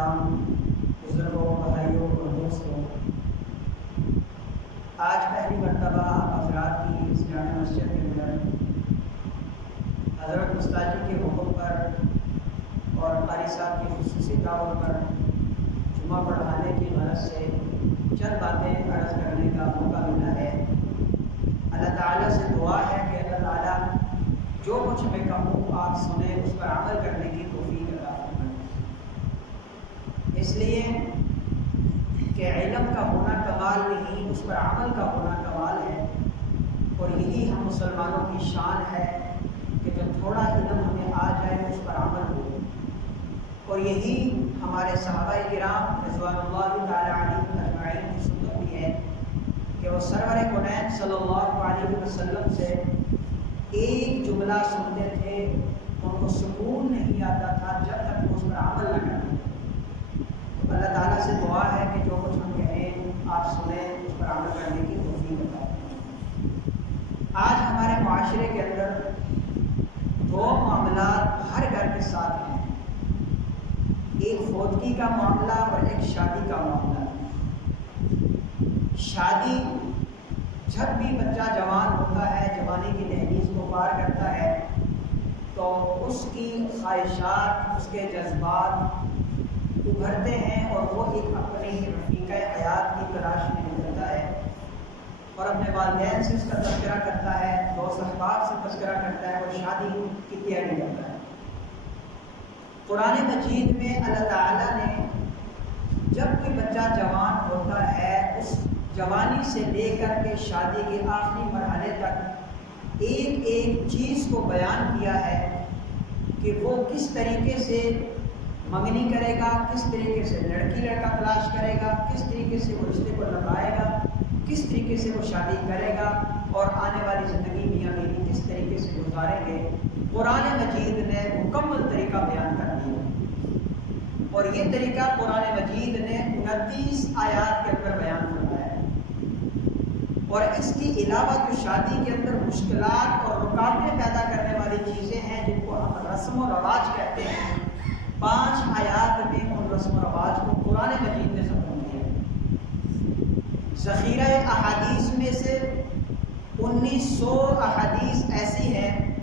کرام، بزرگوں، بھائیوں اور دوستوں، آج پہلی مرتبہ آپ حضرات کی اس جامع مسجد کے اندر حضرت استاذی کے حکم پر اور قاری صاحب کی خصوصی دعوت پر جمعہ پڑھانے کی غرض سے چند باتیں عرض کرنے کا موقع ملا ہے۔ اللہ تعالیٰ سے دعا ہے کہ اللہ تعالیٰ جو کچھ میں کہوں آپ سنیں، اس پر عمل کرنے کی توفیق عطا فرمائے۔ اس لیے کہ علم کا ہونا کمال نہیں، اس پر عمل کا ہونا کمال ہے، اور یہی ہم مسلمانوں کی شان ہے کہ جو تھوڑا علم ہمیں آ جائے اس پر عمل ہو، اور یہی ہمارے صحابہ کرام رضوان اللہ تعالی علیہم اجمعین کی سنت بھی ہے کہ وہ سرور کونین صلی اللہ علیہ وسلم سے ایک جملہ سنتے تھے، ان کو سکون نہیں آتا تھا جب تک اس پر عمل نہ کریں۔ تو اللہ تعالیٰ سے دعا ہے کہ جو کچھ ہم کہیں آپ سنیں، اس پر عمل کرنے کی توفیق عطا فرمائے۔ آج ہمارے معاشرے کے اندر دو معاملات ہر گھر کے ساتھ ہیں، ایک فوتگی کا معاملہ اور ایک شادی کا معاملہ۔ شادی جب بھی بچہ جوان ہوتا ہے، جوانی کی دہلیز کو پار کرتا ہے، تو اس کی خواہشات، اس کے جذبات ابھرتے ہیں اور وہ ایک اپنی رفیقہ حیات کی تلاش میں نکلتا ہے اور اپنے والدین سے اس کا تذکرہ کرتا ہے، دوست احباب سے تذکرہ کرتا ہے اور شادی کی تیاری کرتا ہے۔ قرآن مجید میں اللہ تعالیٰ نے جب کوئی بچہ جوان ہوتا ہے، اس جوانی سے لے کر کے شادی کے آخری مرحلے تک ایک ایک چیز کو بیان کیا ہے کہ وہ کس طریقے سے منگنی کرے گا، کس طریقے سے لڑکی لڑکا تلاش کرے گا، کس طریقے سے وہ رشتے کو لگائے گا، کس طریقے سے وہ شادی کرے گا اور آنے والی زندگی میاں بیوی کس طریقے سے گزاریں گے۔ قرآن مجید نے مکمل طریقہ بیان کر دیا، اور یہ طریقہ قرآن مجید نے 29 آیات کے اندر بیان فرمایا ہے۔ اور اس کے علاوہ جو شادی کے اندر مشکلات اور رکاوٹیں پیدا کرنے والی چیزیں ہیں، جن کو ہم رسم و رواج کہتے ہیں، 5 آیات میں ان رسم و رواج کو قرآن مجید نے سمجھا دیا ہے۔ ذخیرہ احادیث میں سے 1900 احادیث ایسی ہیں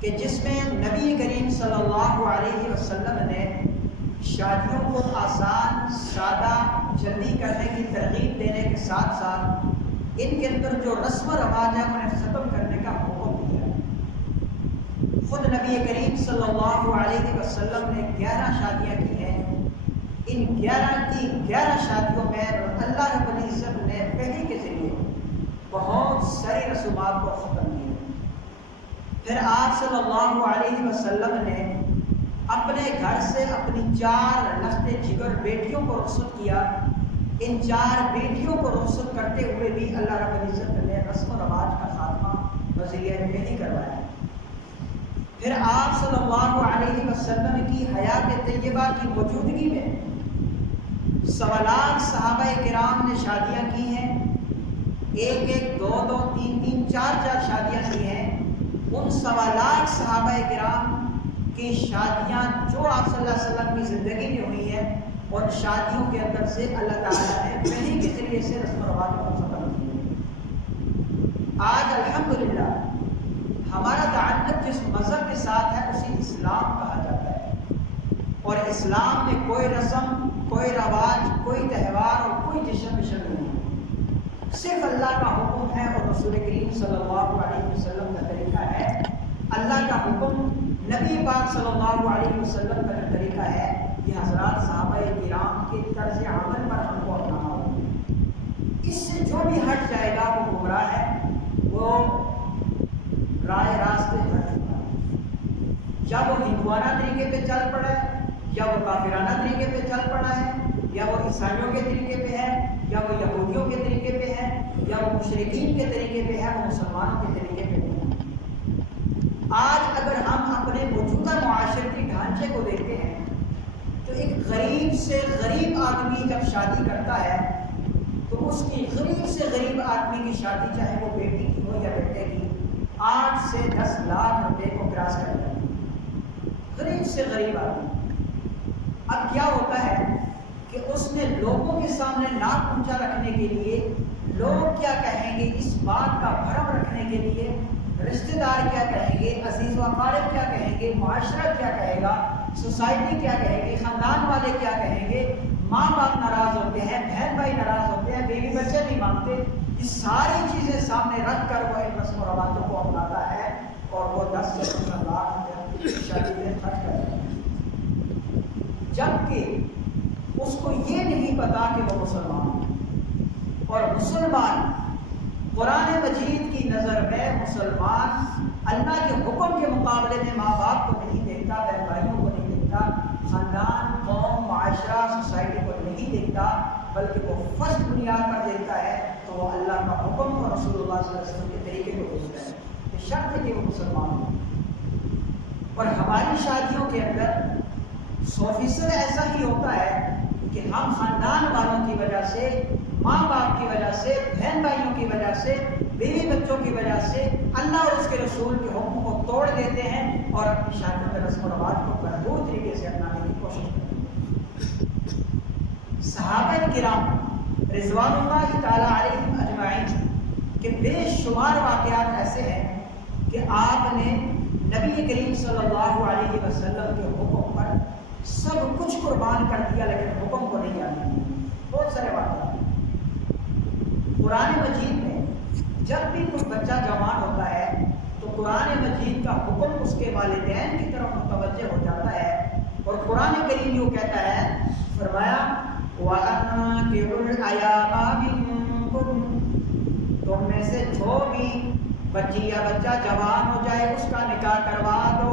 کہ جس میں نبی کریم صلی اللہ علیہ وسلم نے شادیوں کو آسان، سادہ، جلدی کرنے کی ترغیب دینے کے ساتھ ساتھ ان کے اندر جو رسم و رواج ہے انہیں ختم کرنے کا حکم دیا ہے۔ خود نبی کریم صلی اللہ علیہ وسلم نے 11 شادیاں کی ہیں۔ ان 11 کی 11 شادیوں میں اللہ رب العزت نے وحی کے ذریعے بہت ساری رسومات کو ختم کیا۔ پھر آپ صلی اللہ علیہ وسلم نے اپنے گھر سے اپنی 4 لخت جگر بیٹیوں کو رخصت کیا۔ ان 4 بیٹیوں کو رخصت کرتے ہوئے بھی اللہ رب العزت نے رسم و رواج کا خاتمہ بذریعہ وحی کروایا۔ پھر آپ صلی اللہ علیہ وسلم کی حیات طیبہ کی موجودگی میں 1.25 لاکھ صحابہ کرام نے شادیاں کی ہیں، 1 2 2 3 4 شادیاں کی ہیں۔ ان 1.25 لاکھ صحابہ کرام کی شادیاں جو آپ صلی اللہ علیہ وسلم کی زندگی میں ہوئی ہیں، اور شادیوں کے اندر سے اللہ تعالیٰ نے وحی کے ذریعے سے رسم و رواج کو ختم کیا۔ آج الحمدللہ ہمارا تعلق جس مذہب کے ساتھ ہے اسے اسلام کہا جاتا ہے، اور اسلام میں کوئی رسم، کوئی رواج، کوئی تہوار اور کوئی جشن نہیں ہے، صرف اللہ کا حکم ہے اور رسول کریم صلی اللہ علیہ وسلم کا طریقہ ہے۔ اللہ کا حکم، نبی پاک صلی اللہ علیہ وسلم کا جو طریقہ ہے، یہ حضرات صحابہ کرام کے طرز عمل پر ہم کو اپنانا ہوگا۔ اس سے جو بھی ہٹ جائے گا وہ گمراہ ہے، وہ رائے راستے ہٹ چکا ہے، یا وہ ہندوانہ طریقے پہ چل پڑا ہے، یا وہ کافرانہ طریقے پہ چل پڑا ہے، یا وہ عیسائیوں کے طریقے پہ ہے، یا وہ یہودیوں کے طریقے پہ ہے، یا وہ مشرکین کے طریقے پہ ہے، وہ مسلمانوں کے طریقے پہ ہے۔ آج اگر ہم اپنے موجودہ معاشرتی ڈھانچے کو دیکھتے ہیں تو ایک غریب سے غریب آدمی جب شادی کرتا ہے تو اس کی غریب سے غریب آدمی کی شادی، چاہے وہ بیٹی کی ہو یا بیٹے کی، 8 سے 10 لاکھ روپے کو کراس کر جاتی ہے، غریب سے غریب آدمی۔ اب کیا ہوتا ہے کہ اس نے لوگوں کے سامنے ناک اونچا رکھنے کے لیے، لوگ کیا کہیں گے اس بات کا بھرم رکھنے کے لیے، رشتہ دار کیا کہیں گے، عزیز و اقارب کیا کہیں گے، معاشرہ کیا کہے گا، سوسائٹی کیا کہے گی، خاندان والے کیا کہیں گے، ماں باپ ناراض ہوتے ہیں، بہن بھائی ناراض ہوتے ہیں، بیوی بچے نہیں مانتے، یہ ساری چیزیں سامنے رکھ کر وہ ان رسم و رواجوں کو اپناتا ہے اور وہ 10 سے 15 لاکھ شادی میں خرچ کرتا ہے، جبکہ اس کو یہ نہیں پتا کہ وہ مسلمان ہے۔ اور مسلمان قرآن مجید کی نظر میں مسلمان اللہ کے حکم کے مقابلے میں ماں باپ کو نہیں دیکھتا، بہن بھائیوں کو نہیں دیکھتا، خاندان، قوم، معاشرہ، سوسائٹی کو نہیں دیکھتا، بلکہ وہ فرسٹ بنیاد پر دیکھتا ہے تو وہ اللہ کا حکم اور رسول اللہ صلی اللہ علیہ وسلم کے طریقے کو دیکھتا ہے، یہ شرط ہے کہ وہ مسلمان ہو۔ اور ہماری شادیوں کے اندر 100% ایسا ہی ہوتا ہے کہ ہم خاندان والوں کی وجہ سے، ماں باپ کی وجہ سے، بہن بھائیوں کی وجہ سے، بیوی بچوں کی وجہ سے اللہ اور اس کے رسول کے حکم کو توڑ دیتے ہیں اور اپنی شادیوں کے رسم و رواج کو بھرپور طریقے سے اپنانے کی کوشش کرتے ہیں۔ صحابہ کرام رضوان اللہ تعالیٰ علیہم اجمعین کے بے شمار واقعات ایسے ہیں کہ آپ نے نبی کریم صلی اللہ علیہ وسلم کے حکم پر سب کچھ قربان کر دیا لیکن حکم کو نہیں آنے دیا۔ بہت سارے واقعات قرآن مجید میں جب بھی کوئی بچہ جوان ہوتا ہے تو قرآن مجید کا حکم اس کے والدین کی طرف متوجہ ہو جاتا ہے اور قرآن کریم یوں کہتا ہے، فرمایا وَأَنكِحُوا الْأَيَامَ مِنكُمْ، تم میں سے جو بھی بچی یا بچہ جوان ہو جائے اس کا نکاح کروا دو۔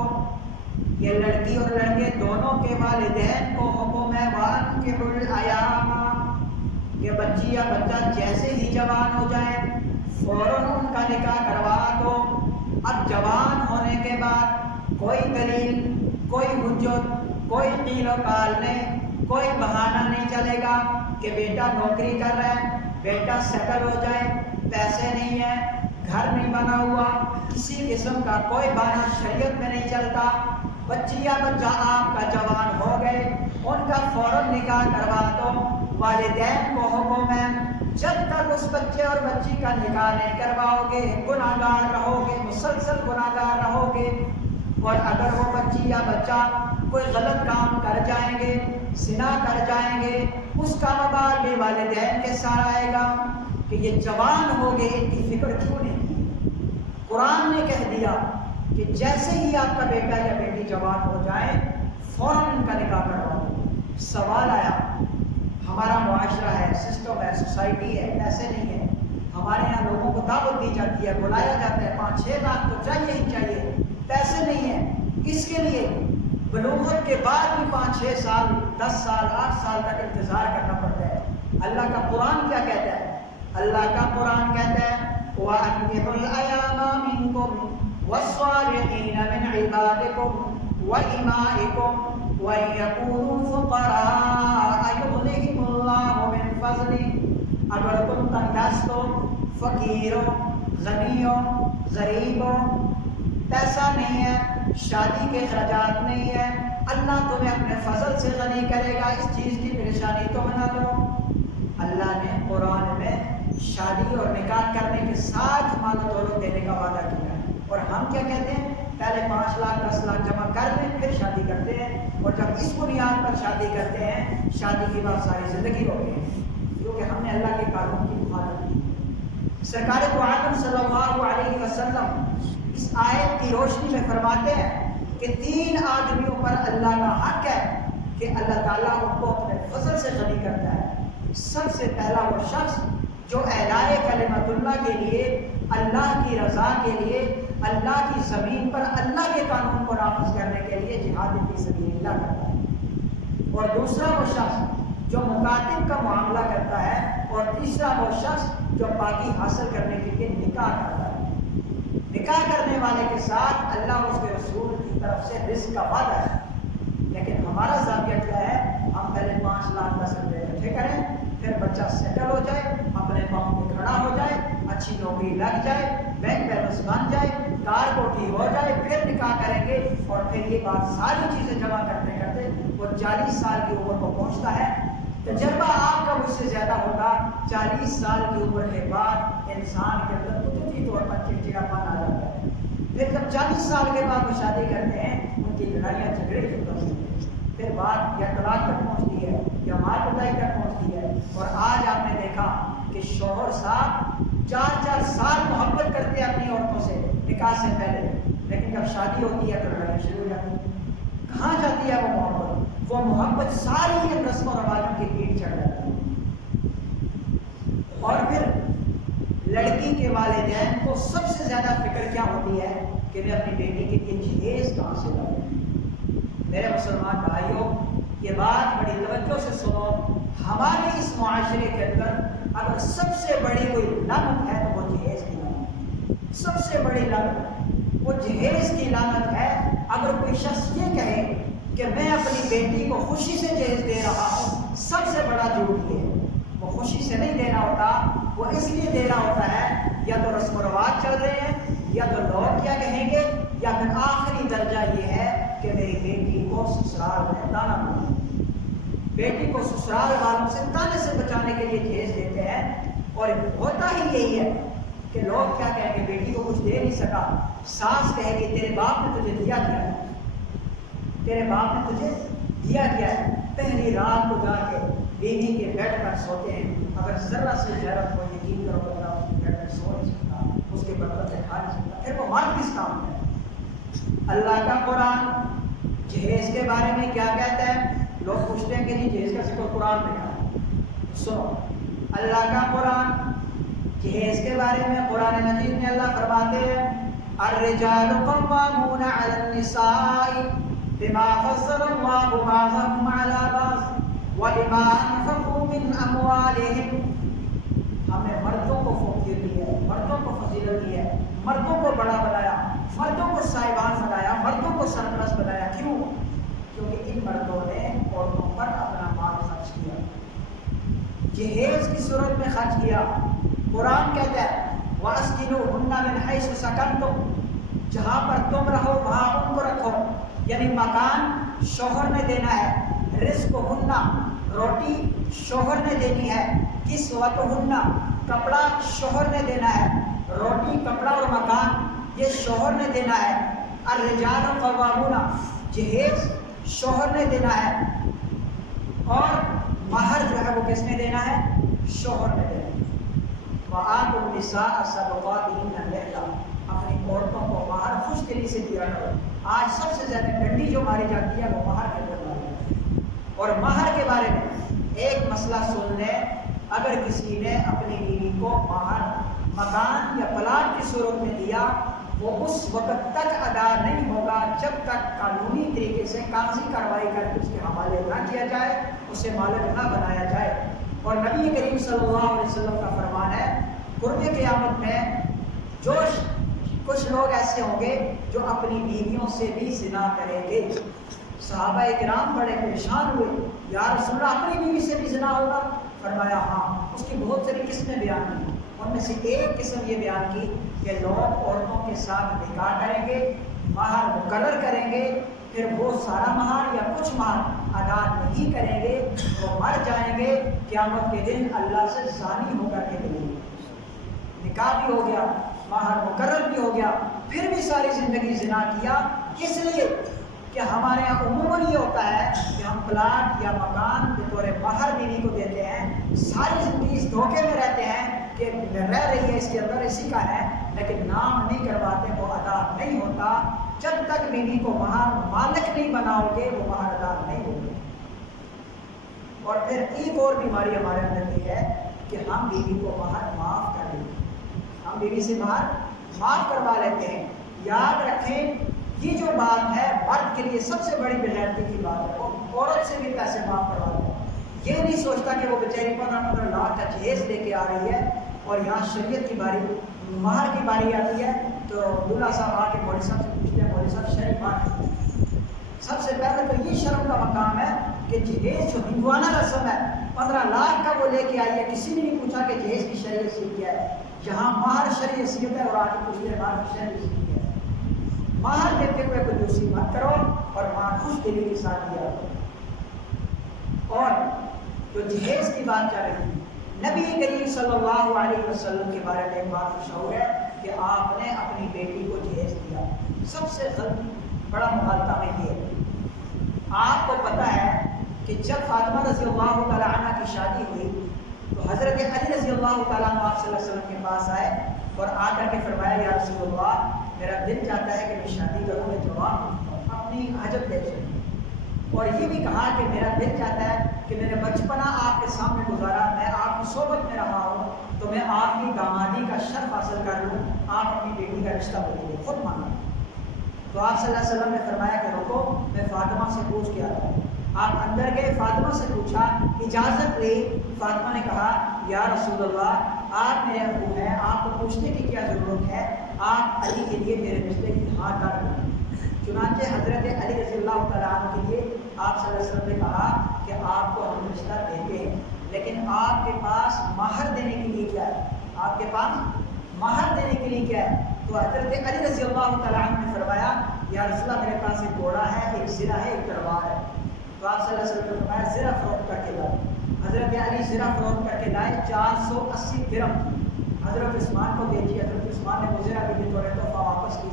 یہ لڑکی اور لڑکے دونوں کے والدین کو حکم ہے وَأَنكِحُوا الْأَيَامَ، یہ بچی یا بچہ جیسے ہی جوان ہو جائے فوراً ان کا نکاح کروا دو۔ اب جوان ہونے کے بعد کوئی دلیل، کوئی حجت، کوئی قیل و قال نہیں، کوئی بہانہ نہیں چلے گا کہ بیٹا نوکری کر رہا ہے، بیٹا سیٹل ہو جائے، پیسے نہیں ہیں، گھر نہیں بنا ہوا، کسی قسم کا کوئی بہانہ شریعت میں نہیں چلتا۔ بچی یا بچہ آپ کا جوان ہو گئے، ان کا فوراً نکاح کروا دو۔ والدین کو حکم ہے جب تک اس بچے اور بچی کا نکاح نہیں کرواؤ گے گناہگار رہو گے، مسلسل گناہگار رہو گے۔ اور اگر وہ بچی یا بچہ کوئی غلط کام کر جائیں گے، زنا کر جائیں گے، اس کا وبال بھی والدین کے ساتھ آئے گا کہ یہ جوان ہو گئے، ان کی فکر کیوں نہیں کی۔ قرآن نے کہہ دیا کہ جیسے ہی آپ کا بیٹا یا بیٹی جوان ہو جائے فوراً ان کا نکاح کرواؤ۔ سوال آیا، ہمارا معاشرہ ہے، سسٹم ہے، سوسائٹی ہے، ایسے نہیں ہے۔ ہمارے یہاں لوگوں کو دعوت دی جاتی ہے، بلایا جاتا ہے، 5-6 لاکھ تو چاہیے ہی چاہیے، پیسے نہیں ہیں، اس کے لیے بلوغت کے بعد بھی 5-6 سال، 10 سال، 8 سال تک انتظار کرنا پڑتا ہے۔ اللہ کا قرآن کیا کہتا ہے؟ اللہ کا قرآن کہتا ہے وَأَنكِحُوا الْأَيَامَ مِنكُمْ وَالصَّالِحِينَ مِنْ عِبَادِكُمْ وَإِمَائِكُمْ وَإِنْ يَكُونُوا فُقَرَاءَ يُغْنِهِمُ اللَّهُ مِنْ فَضْلِهِ، اگر تم تنگ دست ہو، فقیر ہو، غنی ہو، غریب ہو، پیسہ نہیں ہے، شادی کے اخراجات نہیں ہے، اللہ تمہیں اپنے فضل سے غنی کرے گا، اس چیز کی پریشانی تم نہ لو۔ اللہ نے قرآن میں شادی اور نکاح کرنے کے ساتھ مال و دولت دینے کا وعدہ کیا ہے، اور ہم کیا کہتے ہیں؟ پہلے 5 لاکھ 10 لاکھ جمع کر لیں پھر شادی کرتے ہیں، اور جب اس بنیاد پر شادی کرتے ہیں شادی کے بعد ساری زندگی روتے ہیں، کیونکہ ہم نے اللہ کے قانون کی مخالفت کی۔ سرکار تو عالم صلی اللہ علیہ وسلم اس آیت کی روشنی میں فرماتے ہیں کہ 3 آدمیوں پر اللہ کا حق ہے کہ اللہ تعالیٰ ان کو اپنے فضل سے غنی کرتا ہے۔ سب سے پہلا وہ شخص جو اعلاء کلمت اللہ کے لیے، اللہ کی رضا کے لیے، اللہ کی زمین پر اللہ کے قانون کو نافذ کرنے کے لیے جہاد فی سبیل اللہ کرتا ہے، اور دوسرا وہ شخص جو مکاتب کا معاملہ کرتا ہے، اور تیسرا وہ شخص جو پاکی حاصل کرنے کے لیے نکاح کرتا ہے۔ نکاح کرنے والے کے ساتھ اللہ اس کے رسول کی طرف سے رزق کا وعدہ ہے، لیکن ہمارا زاویہ کیا ہے؟ ہم پہلے 5 لاکھ 10 روپے اکٹھے کریں، پھر بچہ سیٹل ہو جائے، اپنے پاؤں پہ کھڑا ہو جائے، اچھی نوکری لگ جائے، بینک بیلنس بن جائے، کار کوٹھی ہو جائے، پھر نکاح کریں گے، اور پھر یہ بات ساری چیزیں جمع کرتے کرتے وہ 40 سال کی عمر کو پہنچتا ہے، تجربہ آپ کا مجھ سے زیادہ ہوگا، 40 سال کی عمر کے بعد انسان کے اندر قدرتی طور پر چڑچڑاپن آ جاتا ہے۔ پھر جب 40 سال کے بعد وہ شادی کرتے ہیں، ان کی لڑائیاں جھگڑے ختم ہوتے ہیں، پھر بات یا طلاق تک پہنچتی ہے یا مال کٹائی تک پہنچتی ہے۔ اور آج آپ نے دیکھا کہ شوہر صاحب 4 سال محبت کرتے ہیں اپنی عورتوں سے نکاح سے پہلے، لیکن جب شادی ہوتی ہے تو لڑائی شروع ہو جاتی ہے۔ کہاں جاتی ہے وہ محبت؟ وہ محبت ساری ان رسم و رواجوں کی پیٹ چڑھ جاتی ہے۔ اور پھر لڑکی کے والدین کو سب سے زیادہ فکر کیا ہوتی ہے کہ میں اپنی بیٹی کے لیے جہیز کہاں سے لاؤں؟ میرے مسلمان بھائیوں، یہ بات بڑی توجہ سے سنو۔ ہمارے اس معاشرے کے اندر اگر سب سے بڑی کوئی لعنت ہے تو وہ جہیز کی لعنت، سب سے بڑی لعنت وہ جہیز کی لعنت ہے۔ اگر کوئی شخص یہ کہے کہ میں اپنی بیٹی کو خوشی سے جہیز دے رہا ہوں، سب سے بڑا جھوٹ یہ ہے۔ وہ خوشی سے نہیں دے رہا ہوتا، وہ اس لیے دے رہا ہوتا ہے یا تو رسم و رواج چل رہے ہیں، یا تو لوگ کیا کہیں گے، یا پھر آخری درجہ یہ ہے کہ میری بیٹی کو سسرال میں تانا مارنا۔ بیٹی کو سسرال والوں سے تانے سے بچانے کے لیے جہیز دیتے ہیں۔ اور ہوتا ہی یہی ہے کہ لوگ کیا کہیں گے، بیٹی کو کچھ دے نہیں سکا، ساس کہے گی تیرے باپ نے تجھے دیا کیا ہے، تیرے باپ نے تجھے دیا کیا ہے۔ پہلی رات کو جا کے بیوی کے بیڈ پر سوتے ہیں، اگر ذرا سے غیرت ہو یقین کرو بندہ اس کے بیڈ پر سو نہیں سکتا، اس کے برتن سے کھا نہیں سکتا، پھر وہ مرد کس کام ہے؟ اللہ کا قرآن جہیز کے بارے میں کیا کہتا ہے؟ لوگ پوچھتے ہیں کہ جی جہیز کا ذکر قرآن میں کہا ہے۔ سنو، اللہ کا قرآن جہیز کے بارے میں قرآن مجید میں اللہ فرماتے ہیں الرجال قوامون علی النساء بما فضل اللہ بعضهم علی بعض وبما انفقوا من اموالهم۔ ہم نے مردوں کو فوقیت دی ہے، مردوں کو فضیلت دی ہے، مردوں کو بڑا بنایا، مردوں کو صاحبان بنایا، مردوں کو سرپرست بنایا۔ کیوں؟ کیونکہ ان مردوں نے عورتوں پر اپنا مال خرچ کیا، جہیز کی صورت میں خرچ کیا۔ قرآن کہتا ہے وَأَسْكِنُوهُنَّ مِنْ حَيْثُ سَكَنْتُمْ، جہاں پر تم رہو وہاں ان کو رکھو، یعنی مکان شوہر نے دینا ہے، رزقهن روٹی شوہر نے دینی ہے، کسوتهن کپڑا شوہر نے دینا ہے، روٹی کپڑا اور مکان یہ شوہر نے دینا ہے۔ الرجال قوامون جہیز شوہر نے دینا ہے، اور مہر جو ہے وہ کس نے دینا ہے؟ شوہر نے دینا ہے۔ وَآتُوا النِّسَاءَ صَدُقَاتِهِنَّ نِحْلَةً، اپنی عورتوں کو مہر خوش دلی سے دیا کرو۔ آج سب سے زیادہ ڈنڈی جو ماری جاتی ہے وہ مہر کے اندر ماری جاتی ہے۔ اور مہر کے بارے میں ایک مسئلہ سن لیں، اگر کسی نے اپنی بیوی کو مہر مکان یا پلاٹ کی صورت میں دیا، وہ اس وقت تک ادا نہیں ہوگا جب تک قانونی طریقے سے کاغذی کارروائی کر کے اس کے حوالے نہ کیا جائے، اسے مالک نہ بنایا جائے۔ اور نبی کریم صلی اللہ علیہ وسلم کا فرمان ہے قرب قیامت میں کچھ لوگ ایسے ہوں گے جو اپنی بیویوں سے بھی زنا کریں گے۔ صحابہ کرام بڑے پریشان ہوئے، یا رسول اللہ اپنی بیوی سے بھی زنا ہوگا؟ فرمایا ہاں۔ اس کی بہت ساری قسمیں بیان کی، ان میں سے ایک قسم یہ بیان کی کہ لوگ عورتوں کے ساتھ نکاح کریں گے، مہر مقرر کریں گے، پھر وہ سارا مہر یا کچھ مہر ادا نہیں کریں گے، وہ مر جائیں گے، قیامت کے دن اللہ سے زانی ہو کر کے ملیں گے۔ نکاح بھی ہو گیا، مہر مقرر بھی ہو گیا، پھر بھی ساری زندگی زنا کیا، اس لیے کہ ہمارے یہاں عموماً یہ ہوتا ہے کہ ہم پلاٹ یا مکان بطور مہر بیوی کو دیتے ہیں، ساری زندگی اس دھوکے میں رہتے ہیں کہ رہ رہی ہے اس کے اندر اسی کا ہے، لیکن نام نہیں کرواتے، وہ ادا نہیں ہوتا۔ جب تک بیوی کو مہر مالک نہیں بناؤ گے وہ مہر ادا نہیں ہوگی۔ اور پھر ایک اور بیماری ہمارے اندر یہ ہے کہ ہم بیوی کو مہر معاف کر دیتے ہیں، ہم بیوی سے مہر معاف کروا لیتے ہیں۔ یاد رکھیں یہ جو بات ہے مرد کے لیے سب سے بڑی بغیرتی کی بات ہے، وہ عورت سے بھی پیسے معاف کروا دیں۔ یہ نہیں سوچتا کہ وہ بیچاری 15 لاکھ کا جہیز لے کے آ رہی ہے اور یہاں شریعت کی باری مہر کی باری آتی ہے تو دولہا صاحب آ کے مولوی صاحب سے پوچھتے ہیں مولوی صاحب شریف مہر۔ سب سے پہلے تو یہ شرم کا مقام ہے کہ جہیز جو ہندوانہ رسم ہے 15 لاکھ کا وہ لے کے آئی ہے، کسی نے نہیں پوچھا کہ جہیز کی شرعی حیثیت کیا ہے۔ جہاں مہر شرعی حیثیت ہے اور آ کے پوچھتے ہیں مہر کی شرعی حیثیت کیا ہے۔ مہر دیتے ہوئے کنجوسی مت کرو اور مہر خوش دلی کے ساتھ دیا کرو۔ اور جو جہیز کی بات چل رہی تھی، نبی کریم صلی اللہ علیہ وسلم کے بارے میں ایک بات مشہور ہے کہ آپ نے اپنی بیٹی کو جہیز دیا۔ سب سے غلطی بڑا مغالطہ میں یہ ہے، آپ کو پتہ ہے کہ جب فاطمہ رضی اللہ تعالیٰ عنہ کی شادی ہوئی تو حضرت علی رضی اللہ تعالیٰ عنہ آپ صلی اللہ علیہ وسلم کے پاس آئے اور آ کر کے فرمایا یا رسول اللہ میرا دل چاہتا ہے کہ میں شادی کروں، میں جوان ہوں، اپنی حاجت دے چکی، اور یہ بھی کہا کہ میرا دل چاہتا ہے کہ میں نے بچپنا آپ کے سامنے گزارا، میں آپ کی صحبت میں رہا ہوں، تو میں آپ کی دامادی کا شرف حاصل کر لوں، آپ اپنی بیٹی کا رشتہ بدلے، خود مانا۔ تو آپ صلی اللہ علیہ وسلم نے فرمایا کہ رکو، میں فاطمہ سے پوچھ کے آتا ہوں۔ آپ اندر گئے، فاطمہ سے پوچھا، اجازت لی، فاطمہ نے کہا یا رسول اللہ آپ میرے ابو ہیں، آپ کو پوچھنے کی کیا ضرورت ہے، آپ علی کے لیے میرے رشتے کی ہاں کر دیں۔ چنانچہ حضرت علی رضی اللہ تعالیٰ عنہ کے لیے آپ صلی اللہ علیہ وسلم نے کہا کہ آپ کو ہم رشتہ دیتے ہیں، لیکن آپ کے پاس مہر دینے کے لیے کیا ہے، آپ کے پاس مہر دینے کے لیے کیا ہے؟ تو حضرت علی رضی اللہ تعالیٰ عنہ نے فرمایا یا رسول اللہ میرے پاس ایک گھوڑا ہے، ایک زرہ ہے، ایک تلوار ہے۔ تو آپ صلی اللہ علیہ وسلم نے فرمایا زرہ فروخت کر کے لائے۔ حضرت علی زرہ فروخت کر کے لائے، 480 درہم حضرت عثمان کو دے دی۔ حضرت عثمان نے وہ زرہ بھی بطور تحفہ واپس کی۔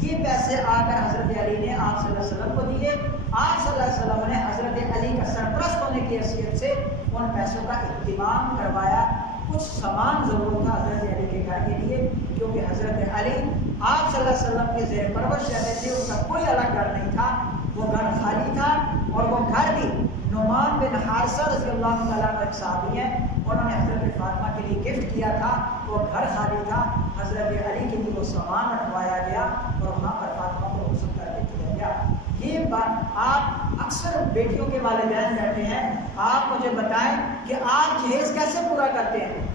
یہ پیسے آ کر حضرت علی نے آپ صلی اللہ علیہ وسلم کو دیے۔ آپ صلی اللہ علیہ وسلم نے حضرت علی کا سرپرست ہونے کی حیثیت سے ان پیسوں کا اہتمام کروایا۔ کچھ سامان ضرور تھا حضرت علی کے گھر کے لیے، کیونکہ حضرت علی آپ صلی اللہ علیہ وسلم کے زیر پرورش رہتے تھے، ان کا کوئی الگ گھر نہیں تھا، وہ گھر خالی تھا، اور وہ گھر بھی نعمان بن حارثہ رضی اللہ تعالیٰ عنہ ایک صحابی ہیں، انہوں نے حضرت فاطمہ کے لیے گفٹ کیا تھا، وہ گھر خالی تھا، حضرت علی کے لیے وہ سامان رکھوایا گیا اور وہاں پر فاطمہ کو غسل کر کے دیا گیا۔ یہ بات آپ اکثر بیٹیوں کے والدین بیٹھے ہیں، آپ مجھے بتائیں کہ آپ جہیز کیسے پورا کرتے ہیں؟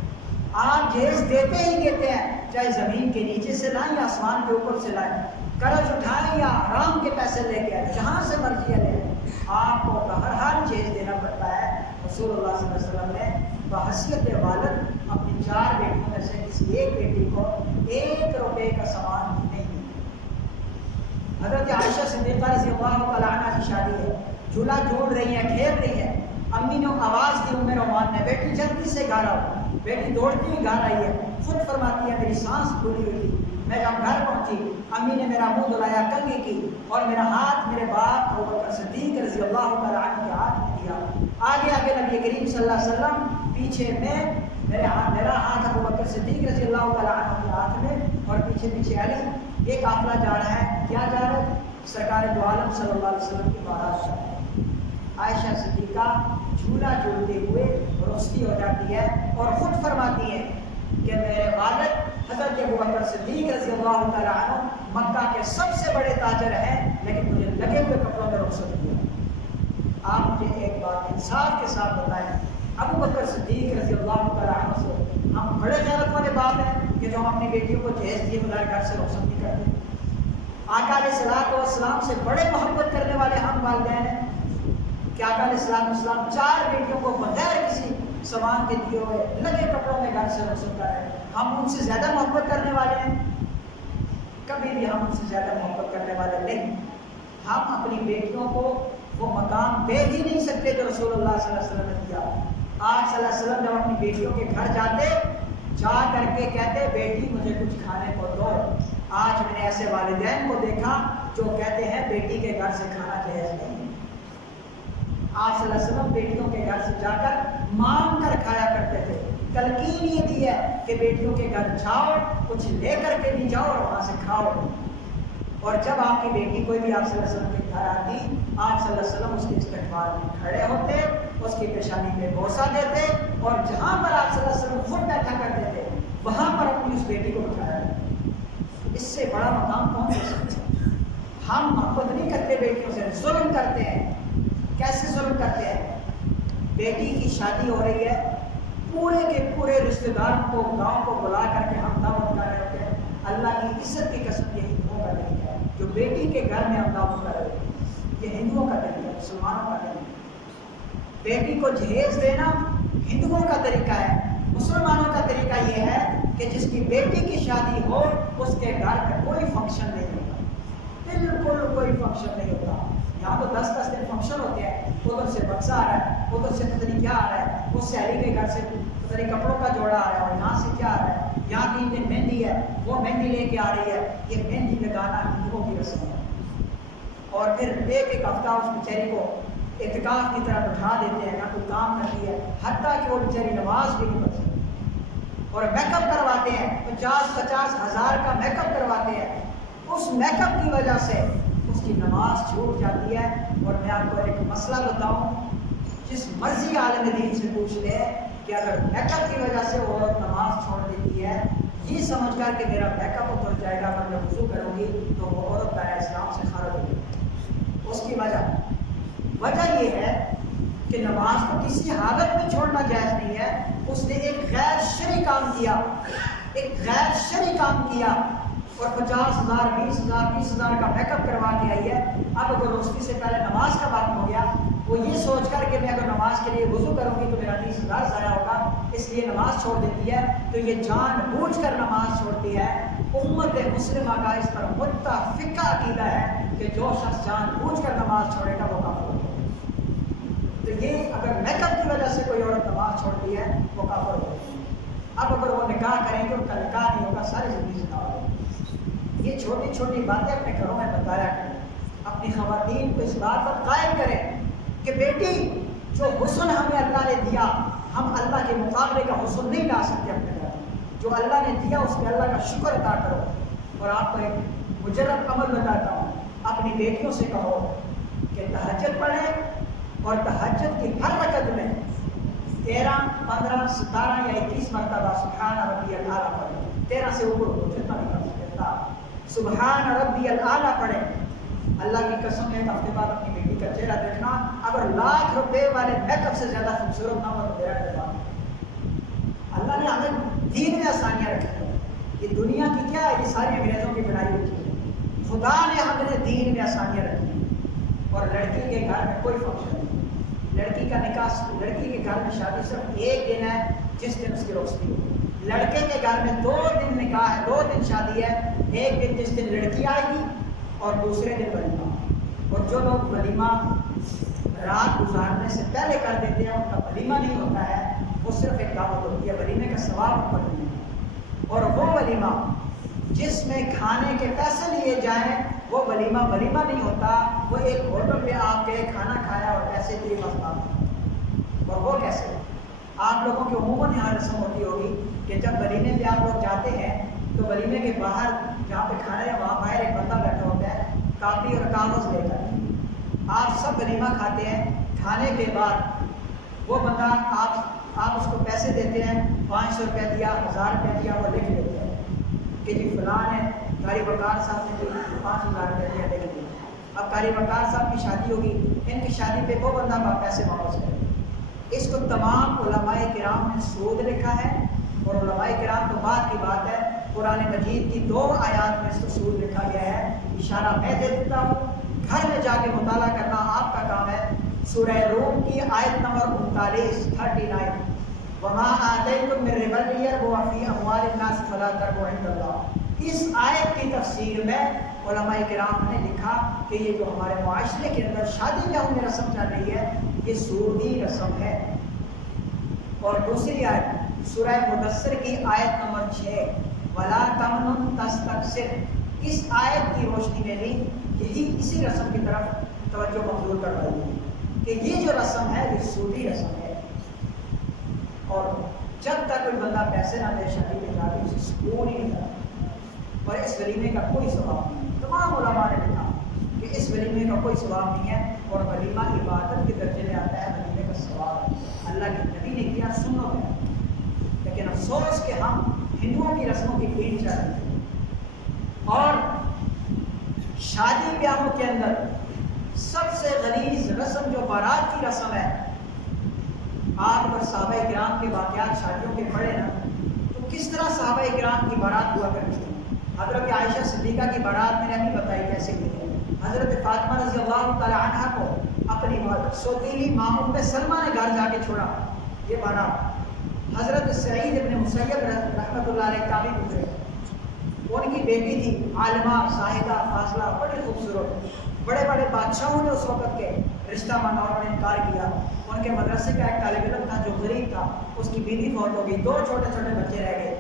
آپ جہیز دیتے ہی دیتے ہیں، چاہے زمین کے نیچے سے لائیں یا آسمان کے اوپر سے لائیں، قرض اٹھائیں یا حرام کے پیسے لے کے آئیں، جہاں سے مرضی لیں، آپ کو ہر جہیز دینا پڑتا ہے۔ رسول اللہ صلی اللہ علیہ وسلم نے بحیثیت والد اپنی 4 بیٹیوں میں سے کسی ایک بیٹی کو 1 روپے کا سامان نہیں دیا۔ حضرت عائشہ صدیقہ رضی اللہ تعالیٰ عنہ کی شادی ہے، جھولا جھول رہی ہے، کھیل رہی ہے، امی نے آواز دی ام رومان نے، بیٹی جلدی سے گھر آؤ۔ بیٹی دوڑتی ہوئی گھر آئی ہے، خود فرماتی ہے میری سانس کھلی ہوئی تھی، میں جب گھر پہنچی امی نے میرا منہ دھلایا، کنگھی کی، اور میرا ہاتھ میرے باپ ابو بکر صدیق رضی اللہ تعالیٰ عنہ کے ہاتھ میں دیا۔ آگے آگے نبی کریم صلی اللہ علیہ وسلم، پیچھے میں میرا ہاتھ ابو بکر صدیق رضی اللہ تعالیٰ عنہ کے ہاتھ میں، اور پیچھے پیچھے علی۔ یہ قافلہ جا رہا ہے، کیا جا رہا ہے؟ سرکار دو عالم صلی اللہ علیہ وسلم کی بارات جا رہا ہے۔ عائشہ صدیقہ جھولا جھولتے ہوئے رخصتی ہو جاتی ہے اور خود فرماتی ہے کہ میرے والد حضرت ابو بکر صدیق رضی اللہ تعالیٰ عنہ مکہ کے سب سے بڑے تاجر ہیں، لیکن مجھے لگے ہوئے کپڑوں میں رخصت کیا۔ آپ مجھے ایک بات انصاف کے ساتھ بتائیں، ابو بکر صدیق رضی اللہ تعالیٰ عنہ سے ہم بڑے غیرت والے باپ ہیں کہ جو ہم اپنی بیٹیوں کو جہیز دیے بغیر گھر سے رخصت نہیں کرتے؟ آقا علیہ الصلوۃ والسلام سے بڑے محبت کرنے والے ہم والدین ہیں کہ آقا علیہ الصلوۃ والسلام 4 بیٹیوں کو بغیر کسی سامان کے دیے ہوئے لگے کپڑوں میں گھر سے رخصت کر رہے ہیں۔ ہم ان سے زیادہ محبت کرنے والے ہیں؟ کبھی بھی ہم ان سے زیادہ محبت کرنے والے نہیں۔ ہم اپنی بیٹیوں کو وہ مقام دے ہی نہیں سکتے جو رسول اللہ صلی اللہ علیہ وسلم نے دیا۔ آپ صلی اللہ علیہ وسلم جب اپنی بیٹیوں کے گھر جاتے، جا کر کے کہتے بیٹی مجھے کچھ کھانے کو دو۔ آج میں نے ایسے والدین کو دیکھا جو کہتے ہیں بیٹی کے گھر سے کھانا جائز نہیں۔ آپ صلی اللہ علیہ وسلم بیٹیوں کے گھر سے جا کر مانگ کر کھایا کرتے تھے۔ تلقین یہ دی ہے کہ بیٹیوں کے گھر جاؤ، کچھ لے کر کے بھی جاؤ اور وہاں سے کھاؤ۔ اور جب آپ کی بیٹی کوئی بھی آپ صلی اللہ علیہ وسلم کے گھر آتی، آپ صلی اللہ علیہ وسلم اس کے استقبال میں کھڑے ہوتے، اس کی پیشانی پہ بوسہ دیتے، اور جہاں پر آپ صلی اللہ علیہ وسلم خود بیٹھا کرتے تھے وہاں پر اپنی اس بیٹی کو بٹھایا کرتے۔ اس سے بڑا مقام کون دے سکتا ہے؟ ہم محبت نہیں کرتے بیٹیوں سے، ظلم کرتے ہیں۔ کیسے ظلم کرتے ہیں؟ بیٹی کی شادی ہو رہی ہے، پورے کے پورے رشتہ داروں کو گاؤں کو بلا کر کے ہم دعوت کر رہے ہوتے ہیں۔ اللہ کی عزت کی قسم یہ ہندوؤں کا طریقہ ہے، جو بیٹی کے گھر میں ہم دعوت کر رہے ہوتے ہیں، یہ ہندوؤں کا طریقہ ہے، مسلمانوں کا نہیں ہے۔ بیٹی کو جہیز دینا ہندوؤں کا طریقہ ہے، مسلمانوں کا طریقہ یہ ہے کہ جس کی بیٹی کی شادی ہو اس کے گھر میں کوئی فنکشن نہیں ہوتا، بالکل کوئی فنکشن نہیں ہوتا۔ یہاں تو 10 دن فنکشن ہوتے ہیں، ادھر سے بکسا آ رہا ہے، ادھر سے پتہ نہیں کیا آ رہا ہے، اس سہیلی کے گھر سے پتہ نہیں کپڑوں کا جوڑا آ رہا ہے، اور یہاں سے کیا آ رہا ہے، یہاں 3 دن مہندی ہے، وہ مہندی لے کے آ رہی ہے۔ یہ مہندی لگانا ہندوؤں کی رسم ہے، اور پھر ایک ہفتہ اس بیچاری کو اعتکاف کی طرح بٹھا دیتے ہیں، نہ کوئی کام کرتی ہے، حتیٰ کہ وہ بیچاری نماز بھی نہیں پڑھتی، اور میک اپ کرواتے ہیں، 50 ہزار کا میک اپ کرواتے ہیں۔ اس میک اپ کی وجہ سے اس کی نماز چھوٹ جاتی ہے۔ اور میں آپ کو ایک مسئلہ بتاؤں، جس مرضی عالم دین سے پوچھ لے کہ اگر میک اپ کی وجہ سے عورت نماز چھوڑ دیتی ہے، یہ سمجھ کر کہ میرا میک اپ اتر جائے گا، اگر میں وضو کروں گی تو وہ عورت دائرہ اسلام سے خارج ہوگی۔ اس کی وجہ یہ ہے کہ نماز کو کسی حالت میں چھوڑنا جائز نہیں ہے۔ اس نے ایک غیر شرعی کام کیا، ایک غیر شرعی کام کیا، اور 50,000 20,000 30,000 کا میک اپ کروا کے آئی ہے۔ اب اگر روشنی سے پہلے نماز کا وقت ہو گیا، وہ یہ سوچ کر کہ میں اگر نماز کے لیے وضو کروں گی تو میرا 30,000 ضائع ہوگا، اس لیے نماز چھوڑ دیتی ہے، تو یہ جان بوجھ کر نماز چھوڑتی ہے۔ امت مسلمہ کا اس پر متفقہ عقیدہ ہے کہ جو شخص جان بوجھ کر نماز چھوڑے گا وہ کافر ہوگا۔ تو یہ اگر میک اپ کی وجہ سے کوئی عورت نماز چھوڑتی ہے وہ کافر ہوگی۔ اب اگر وہ نکاح کریں گے، ان کا نکاح نہیں ہوگا، ساری زندگی سے نہ ہوگا۔ یہ چھوٹی چھوٹی باتیں اپنے گھروں میں بتایا کریں، اپنی خواتین کو اس بات پر قائم کریں کہ بیٹی جو حسن ہمیں اللہ نے دیا، ہم اللہ کے مقابلے کا حسن نہیں لا سکتے اپنے گھر میں۔ جو اللہ نے دیا اس پہ اللہ کا شکر ادا کرو۔ اور آپ کو ایک مجرب عمل بتاتا ہوں، اپنی بیٹیوں سے کہو کہ تہجد پڑھیں، اور تہجد کی ہر رکعت میں 13 15 17 یا 21 مرتبہ سبحان ربی الاعلیٰ پڑھیں۔ 13 سے اوپر ہو جتنا بھی کر سکتا، سبحان ربی الاعلیٰ پڑھیں۔ اللہ کی قسم ہے، ایک ہفتے بعد اپنی بیٹی کا چہرہ دیکھنا، اگر لاکھ روپے والے میک اپ سے زیادہ خوبصورت نہ ہو تو میرا کہنا، اللہ نے ہمیں دین میں آسانیاں رکھی ہیں۔ یہ دنیا کی کیا ہے، یہ ساری انگریزوں کی بنائی ہوئی چیزیں۔ خدا نے ہمیں دین میں آسانیاں رکھی ہیں۔ اور لڑکی کے گھر میں کوئی فنکشن نہیں، لڑکی کا نکاح، لڑکی کے گھر میں شادی صرف ایک دن ہے جس دن اس کی روشنی ہو۔ لڑکے کے گھر میں 2 دن نکاح ہے، 2 دن شادی ہے، ایک دن جس دن لڑکی آئے گی اور دوسرے دن ولیمہ۔ اور جو لوگ ولیمہ رات گزارنے سے پہلے کر دیتے ہیں ان کا ولیمہ نہیں ہوتا ہے، وہ صرف ایک دعوت ہوتی ہے، ولیمے کا ثواب ان پر نہیں ہے۔ اور وہ ولیمہ جس میں کھانے کے پیسے لیے جائیں وہ ولیمہ نہیں ہوتا، وہ ایک ہوٹل پہ آپ کے کھانا کھایا اور پیسے دیے بس بات۔ اور وہ کیسے؟ آپ لوگوں کی عموماً یہاں رسم ہوتی ہوگی کہ جب ولیمے پہ آپ لوگ جاتے ہیں تو ولیمے کے باہر جہاں پہ کھانا ہے وہاں باہر ایک بندہ بیٹھا ہوتا ہے، کاپی اور کاغذ لے کر آپ سب ولیمہ کھاتے ہیں۔ کھانے کے بعد وہ بندہ آپ اس کو پیسے دیتے ہیں، 500 روپیہ دیا، 1000 روپیہ دیا، وہ لکھ لیتے ہیں کہ جی فلاں ہے، قاری وقار صاحب نے 5000 روپیہ دیا، لکھ دیا۔ اب قاری وقار صاحب کی شادی ہوگی، ان کی شادی پہ وہ بندہ پیسے واپس کرے۔ اس کو تمام علماء کرام نے سود لکھا ہے، اور علماء کرام تو بعد کی بات ہے، قرآن مجید کی 2 آیات میں اس کو سود لکھا گیا ہے۔ اشارہ میں دے دیتا ہوں، گھر میں جا کے مطالعہ کرنا آپ کا کام ہے۔ سورہ روم کی آیت نمبر 39 وَمَا آتَيْتُم مِّن رِّبًا لِّيَرْبُوَ فِي أَمْوَالِ النَّاسِ فَلَا تَرْبُوا عِندَ اللَّهِ۔ اس آیت کی تفسیر میں علماء کرام نے لکھا کہ یہ جو ہمارے معاشرے کے اندر شادی بیاہوں میں رسم چل رہی ہے یہ سودی رسم ہے۔ اور دوسری آیت سورہ مدثر کی آیت نمبر 6 وَلَا تَمْنُن تَسْتَكْثِرْ، اس آیت کی روشنی میں بھی یہی اسی رسم کی طرف توجہ مبذول کر رہی ہے کہ یہ جو رسم ہے یہ سودی رسم ہے، اور جب تک کوئی بندہ پیسے نہ دے شادی کے جا کے اسے سکون ہی نہیں آتا، اور اس ولیمے کا کوئی ثواب نہیں۔ تمام علماء نے لکھا کہ اس ولیمے کا کوئی ثواب نہیں ہے، اور ولیمہ عبادت کے درجے میں آتا ہے، ولیمے کا ثواب اللہ کے نبی نے کیا، سنو ہے۔ لیکن افسوس کہ ہم ہندوؤں کی رسموں کی پیٹ چل رہے ہیں، اور شادی بیاہوں کے اندر سب سے غلیظ رسم جو بارات کی رسم ہے، آپ اگر صحابہ کرام کے واقعات شادیوں کے پڑھے نا تو کس طرح صحابہ کرام کی بارات ہوا کرتی تھی۔ حضرت عائشہ صدیقہ کی بارات میں نے ابھی بتائی کیسے ہوئی ہے۔ حضرت فاطمہ رضی اللہ تعالی عنہ کو اپنی سوتیلی ماں ام سلمہ نے گھر جا کے چھوڑا، یہ بارات۔ حضرت سعید ابن مسیب رحمۃ اللہ علیہ کا بھی گزرے، ان کی بیٹی تھی عالمہ، صاحبہ، فاضلہ، بڑی خوبصورت، بڑے بڑے بادشاہوں نے اس وقت کے رشتہ مانگا اور انکار کیا. ان کے مدرسے کا ایک طالب علم تھا جو غریب تھا, اس کی بیوی فوت ہو گئی, 2 چھوٹے چھوٹے بچے رہ گئے.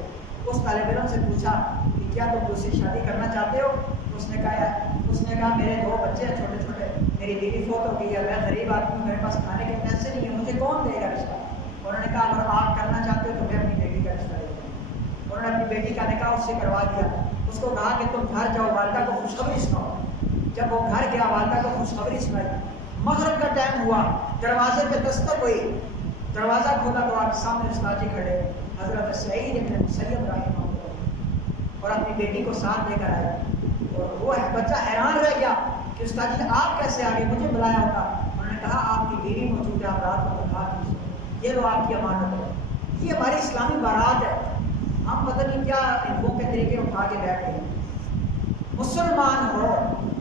اس طالب علم سے پوچھا کہ کیا تم دوسری شادی کرنا چاہتے ہو؟ اس نے کہا میرے 2 بچے ہیں چھوٹے چھوٹے, میری بیوی فوت ہو گئی ہے, میں غریب آدمی ہوں, میرے پاس کھانے کے پیسے نہیں ہیں, مجھے کون دے گا رشتہ؟ انہوں نے کہا اگر آپ کرنا چاہتے ہو تو میں اپنی بیٹی کا رشتہ دے دوں. انہوں نے اپنی بیٹی کا نکاح اس سے کروا دیا. اس کو کہا کہ تم گھر جاؤ, والدہ کو خوشخبری سناؤ. جب وہ گھر گیا, والدہ کو خوشخبری سنائی. مغرب کا ٹائم ہوا, دروازے پہ دستک ہوئی, دروازہ کھولا تو آپ سامنے استاد جی کھڑے, حضرت سعید ابن مسیب رحمہ اللہ, اور اپنی بیٹی کو ساتھ لے کر آئے. اور وہ بچہ حیران رہ گیا کہ استاد جی آپ کیسے آگے, مجھے بلایا ہوتا. انہوں نے کہا آپ کی بیوی موجود ہے, آپ رات کو تنخواہ کیجیے, یہ لو آپ کی امانت ہے. یہ ہماری اسلامی بارات ہے. ہم پتہ نہیں کیا ہندوؤں کے طریقے اٹھا کے بیٹھ گئے. مسلمان ہو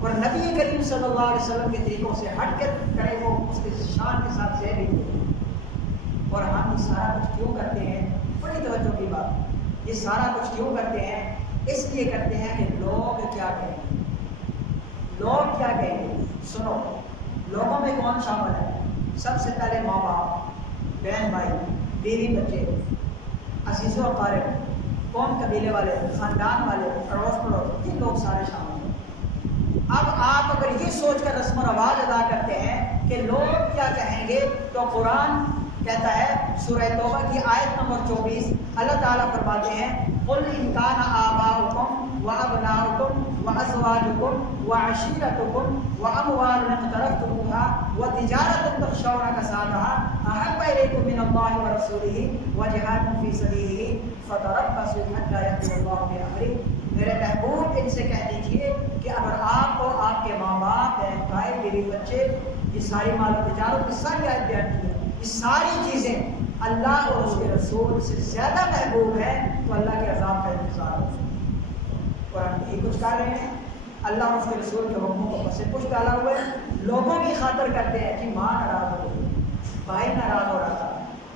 اور نبی کریم صلی اللہ علیہ وسلم کے طریقوں سے ہٹ کر کرے, وہ اس کے شان کے ساتھ زہر ہو. اور ہم یہ سارا کچھ کیوں کرتے ہیں؟ بڑی توجہ کی بات, یہ سارا کچھ کیوں کرتے ہیں؟ اس لیے کرتے ہیں کہ لوگ کیا کہیں گے, لوگ کیا کہیں گے. سنو, لوگوں میں کون شامل ہے؟ سب سے پہلے ماں باپ, بہن بھائی, بیوی بچے, عزیز و اقارب, قوم قبیلے والے, خاندان والے, اڑوس پڑوس, یہ لوگ سارے شامل ہیں. اب آپ اگر یہ سوچ کر رسم و رواج ادا کرتے ہیں کہ لوگ کیا کہیں گے, تو قرآن کہتا ہے سورہ توبہ کی آیت نمبر 24, اللہ تعالیٰ فرماتے ہیں قُلْ إِنْ كَانَ آبَاؤُكُمْ وَأَبْنَاؤُكُمْ وَأَزْوَاجُكُمْ وَعَشِيرَتُكُمْ وَأَمْوَالٌ اقْتَرَفْتُمُوهَا وَتِجَارَةٌ تَخْشَوْنَ كَسَادَهَا أَحَبَّ إِلَيْكُم مِّنَ اللَّهِ وَرَسُولِهِ وَجِهَادٍ فِي سَبِيلِهِ فَتَرَبَّصُوا حَتَّىٰ يَأْتِيَ اللَّهُ بِأَمْرِهِ. میرے محبوب ان سے کہہ دیجئے کہ اگر آپ کو آپ کے ماں باپ, بہن بھائی, بیوی بچے, یہ ساری مال و تجارت کی ساری آیت بیان کی ہے, یہ ساری چیزیں اللہ اور اس کے رسول سے زیادہ محبوب ہے, تو اللہ کے عذاب کا انتظار ہو. اور ہم یہی کچھ کر رہے ہیں. اللہ اور اس کے رسول کے حکموں کو پس پش ڈالا ہوا ہے, لوگوں کی خاطر کرتے ہیں. کہ ماں ناراض ہو گئی, بھائی ناراض ہو رہا تھا,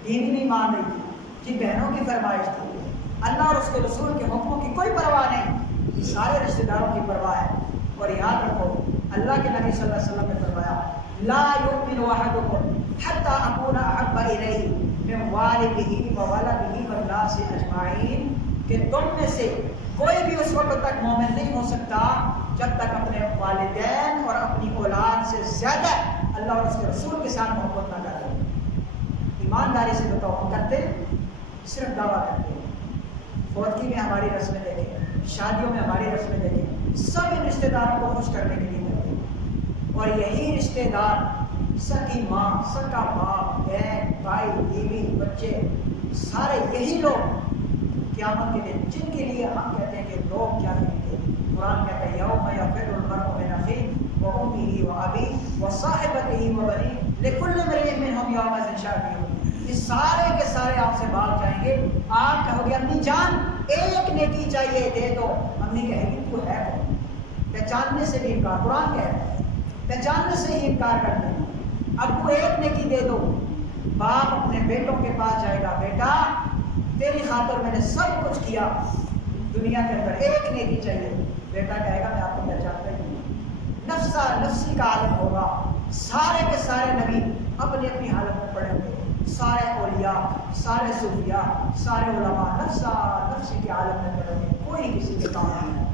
بیوی نہیں مان رہی تھی, جی بہنوں کی فرمائش تھی, اللہ اور اس کے رسول کے حکموں کی کوئی پرواہ نہیں, یہ سارے رشتہ داروں کی پرواہ ہے. اور یاد رکھو, اللہ کے نبی صلی اللہ علیہ وسلم نے فرمایا لا یؤمن احدکم حتی اکون احب الیہ من والدہ وولدہ والناس اجمعین, کہ تم میں سے کوئی بھی اس وقت تک مومن نہیں ہو سکتا جب تک اپنے والدین اور اپنی اولاد سے زیادہ اللہ اور اس کے رسول کے ساتھ محبت نہ کرے. ایمانداری سے بتاؤ, ہم کرتے صرف دعویٰ کرتے ہیں. فوتگی میں ہماری رسمیں دیکھیں, شادیوں میں ہماری رسمیں دیکھیں, سب ان رشتہ داروں کو خوش کرنے کے لیے کرتے ہیں. اور یہی رشتہ دار, سکی ماں, سکا باپ, بہن بھائی, بیوی بچے, سارے یہی لوگ قیامت کے دن جن کے لیے ہم کہتے ہیں کہ لوگ کیا کہیں گے. قرآن کہتا ہے یوم یفر المرء من اخیہ وامہ وابیہ وصاحبتہ وبنیہ لکل امرئ منہم یومئذ شأن یغنیہ. یہ سارے کے سارے آپ سے بھاگ جائیں گے. آپ کہو گے امی جان ایک نیکی چاہیے دے دو, امی کہے گی تو ہے کون؟ پہچاننے سے بھی انکار. قرآن کہتا ہے پہچاننے سے ہی انکار کر دیں. ابو ایک نیکی دے دو. باپ اپنے بیٹوں کے پاس جائے گا, بیٹا تیری خاطر میں نے سب کچھ کیا دنیا کے اندر, ایک نیکی چاہیے. بیٹا کہے گا میں آپ کو پہچانتا ہی نہیں. نفسا نفسی کا عالم ہوگا. سارے کے سارے نبی اپنی اپنی حالت میں پڑے ہوئے, سارے اولیاء, سارے صوفیاء, سارے علماء نفسا نفسی کے عالم میں پڑے ہوئے, کوئی کسی کے کام نہیں ہے.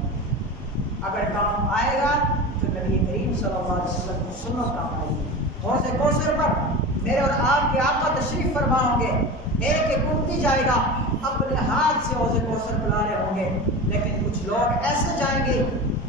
اگر کام آئے گا تو نبی کریم صلی اللہ علیہ وسلم کی سنت کام آئے گی. حوض کوثر پر میرے اور آپ کے آقا تشریف فرما ہوں گے, ایک ایک امتی جائے گا, اپنے ہاتھ سے حوض کوثر پلا رہے ہوں گے. لیکن کچھ لوگ ایسے جائیں گے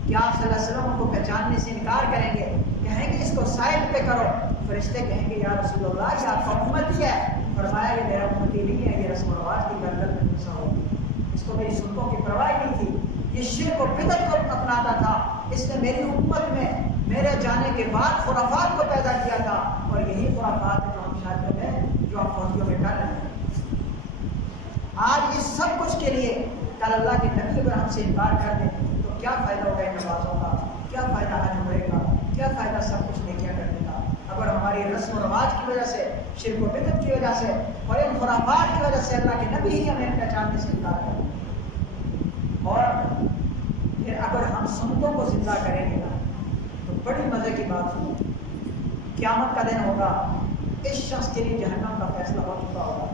کہ آپ صلی اللہ علیہ وسلم کو پہچاننے سے انکار کریں گے, کہیں گے اس کو سائڈ پہ کرو. فرشتے کہیں گے یا رسول اللہ یہ آپ کا امتی ہے. فرمایا کہ میرا امتی نہیں ہے, یہ رسم و رواج کی گردن میں گھسا ہوگی, اس کو میری سنتوں کی پرواہ نہیں تھی, یہ شرک و بدعت کو اپناتا تھا. اس نے میری امت میں میرے جانے کے بعد خرافات کو پیدا کیا تھا, اور یہی خرافات جو ہم شادیوں میں, جو ہم فوجیوں میں کر رہے ہیں. آج اس سب کچھ کے لیے کل اللہ کے نبی اگر ہم سے انکار کر دیں تو کیا فائدہ ہوگا ان نمازوں کا, کیا فائدہ حج عمرے کا, کیا فائدہ سب کچھ نیکیاں کرنے کا, اگر ہماری رسم و رواج کی وجہ سے, شرک و بدعت کی وجہ سے اور ان خرافات کی وجہ سے اللہ کے نبی ہی ہمیں پہچاننے سے انکار کریں. اور پھر اگر ہم سنتوں کو زندہ کریں گے نا تو بڑی مزے کی بات سنو، قیامت کا دن ہوگا، اس شخص کے لیے جہنم کا فیصلہ ہو چکا ہوگا۔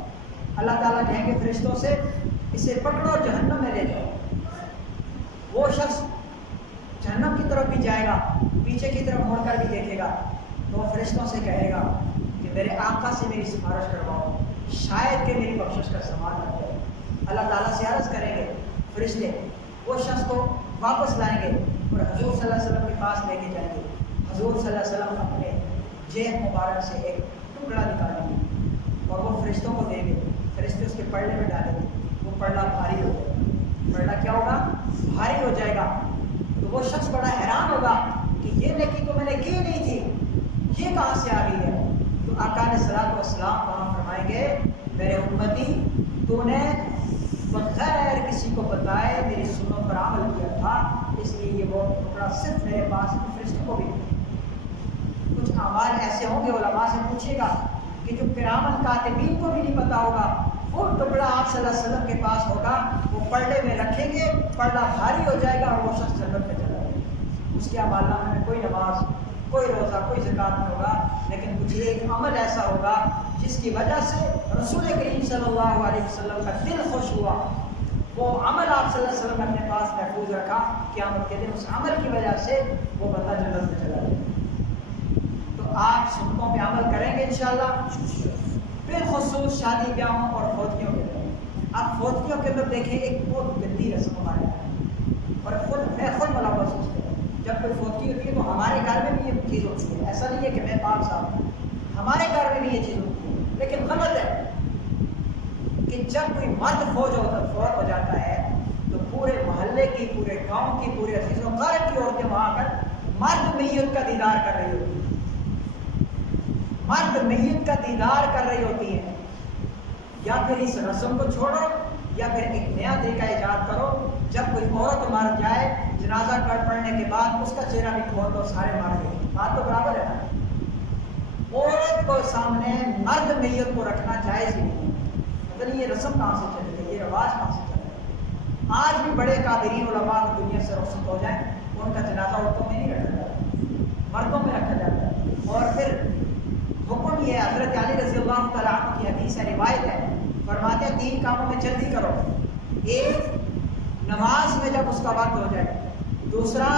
اللہ تعالیٰ کہیں گے فرشتوں سے اسے پکڑو اور جہنم میں لے جاؤ۔ وہ شخص جہنم کی طرف بھی جائے گا، پیچھے کی طرف مڑ کر بھی دیکھے گا تو وہ فرشتوں سے کہے گا کہ میرے آقا سے میری سفارش کرواؤ، شاید کہ میری بخشش کا سامان بن جائے۔ اللہ تعالیٰ سے عرض کریں گے فرشتے، وہ شخص کو واپس لائیں گے اور حضور صلی اللہ علیہ وسلم کے پاس لے کے جائیں گے۔ حضور صلی اللہ علیہ وسلم اپنے جیب مبارک سے ایک ٹکڑا نکالیں گے اور وہ فرشتوں کو دیں گے، فرشتے اس کے پلڑے میں ڈالیں گے، وہ پلڑا بھاری ہو جائے گا۔ پلڑا کیا ہوگا؟ بھاری ہو جائے گا۔ تو وہ شخص بڑا حیران ہوگا کہ یہ نیکی تو میں نے کی نہیں تھی، یہ کہاں سے آ گئی ہے؟ تو آقا علیہ الصلوۃ والسلام وہاں فرمائیں گے میرے امتی، تو نے بغیر کسی کو بتائے میری سنتوں پر عمل کیا تھا، اس لیے یہ وہ ٹکڑا صرف میرے پاس فرشتوں کو بھی۔ کچھ اعمال ایسے ہوں گے، علماء سے پوچھے گا کہ جو کرامن کاتبین کو بھی نہیں پتا ہوگا، وہ ٹکڑا آپ صلی اللہ علیہ وسلم کے پاس ہوگا، وہ پلڑے میں رکھیں گے، پلڑا بھاری ہو جائے گا اور وہ شخص جنت میں چلا جائے گا۔ اس کے اعمال نامے میں کوئی نماز، کوئی روزہ، کوئی زکوٰۃ نہیں ہوگا، لیکن کچھ ایک عمل ایسا ہوگا جس کی وجہ سے رسول کریم صلی اللہ علیہ وسلم کا دل خوش ہوا، وہ عمل آپ صلی اللہ علیہ وسلم نے اپنے پاس محفوظ رکھا، قیامت کے دن اس عمل کی وجہ سے وہ بندہ جنت میں چلا جائے گا۔ تو آپ سنتوں پہ عمل کریں گے انشاءاللہ، بالخصوص شادی بیاہوں اور فوتیوں کے اندر۔ آپ فوتیوں کے اندر دیکھیں ایک بہت گندی رسم ہمارے یہاں، اور میں خود ملوث ہوں۔ جب کوئی فوتی ہوتی ہے تو ہمارے گھر میں بھی یہ چیز ہوتی ہے، ایسا نہیں ہے کہ میں پاک صاحب ہوں، ہمارے گھر میں بھی یہ چیز ہوتی ہے، لیکن غلط ہے کہ جب کوئی مرد فوت ہو جاتا ہے تو پورے محلے کی، پورے گاؤں کی، پورے عزیز و اقارب کی عورتیں وہاں کر مرد میت کا دیدار کر رہی ہوتی ہیں، مرد میت کا دیدار کر رہی ہوتی ہیں۔ یا پھر اس رسم کو چھوڑو یا پھر ایک نیا طریقہ ایجاد کرو، جب کوئی عورت مر جائے جنازہ پڑھنے کے بعد اس کا چہرہ بھی کھول دو، سارے مر گئے، بات تو برابر ہے نا۔ عورت کو سامنے مرد میت کو رکھنا جائز ہی نہیں، پتہ نہیں یہ رسم کہاں سے چلی گئی، یہ رواج کہاں سے چلا گیا۔ آج بھی بڑے قادرین علماء دنیا سے رخصت ہو جائیں، ان کا جنازہ عورتوں میں نہیں رکھا جاتا، مردوں میں رکھا جاتا ہے۔ اور پھر حکم یہ ہے، حضرت علی رضی اللہ تعالیٰ عنہ کی حدیث ہے، روایت ہے، فرماتے ہیں 3 کاموں میں جلدی کرو۔ ایک، نماز میں جب اس کا وقت ہو جائے، دوسرا